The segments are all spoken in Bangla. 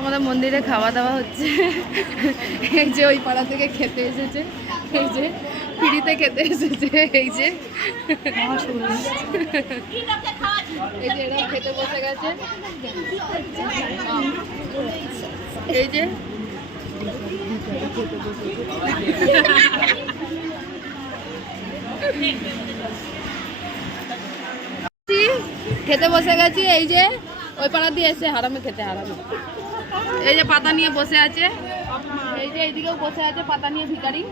আমাদের মন্দিরে খাওয়া দাওয়া হচ্ছে। এই যে ওই পাড়া থেকে খেতে এসেছে, এই যে ফ্রিতে খেতে এসেছে, এই যে এই যে এরা খেতে বসে গেছে, এই যে খেতে বসে গেছি। এই যে ওই পাড়া দিয়ে এসে হারামে খেতে, হারামে এই যে পাতা নিয়ে বসে আছে, এই যে এইদিকেও বসে আছে পাতা নিয়ে। ভিখারি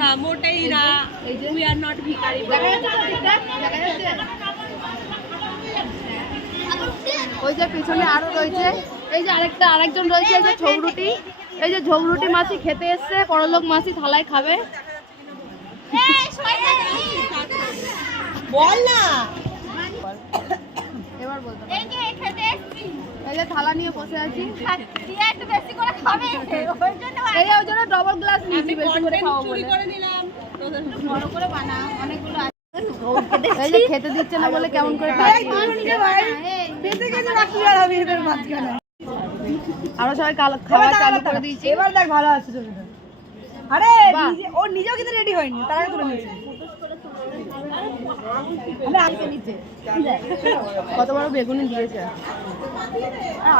না, মোটেই না। এই যে উই আর নট ভিখারি। ওই যে পিছনে আরো রয়েছে, এই যে আরেকজন রয়েছে, এই যে ঝগরুটি, এই যে ঝগরুটি মাসি খেতে এসছে, বড়লোক মাসি থালায় খাবে। বল না, এবার বলতে এই যে থালা নিয়ে বসে আছি, এই ওই জন্য ডবল গ্লাস নিয়েছি, বেশি করে খাওয়া বলে। এই যে খেতে দিচ্ছে না বলে কেমন করে আরো সবাই খাওয়া চালু করে দিয়েছি। এবার দেখ ভালো আছে ছবিটা। আরে ও নিজেও কিন্তু রেডি হয়নি, তার আগে তুলে নিয়েছে। কত বড় বেগুনি দিয়েছে,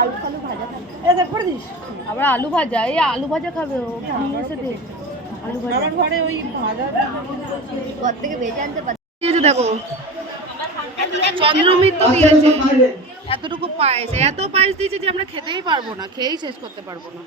আলু ভাজা করে দিস। আবার আলু ভাজা, এই আলু ভাজা খাবে ও, নিয়ে এসে দে আলু ভাজা। ঘরে ওই ভাজা ঘর থেকে ভেজে আনতে পারছি। দেখো চন্দ্রমিত্র দিয়েছে এতটুকু পায়েস, এত পায়েস দিয়েছে যে আমরা খেতেই পারবো না, খেয়েই শেষ করতে পারবো না।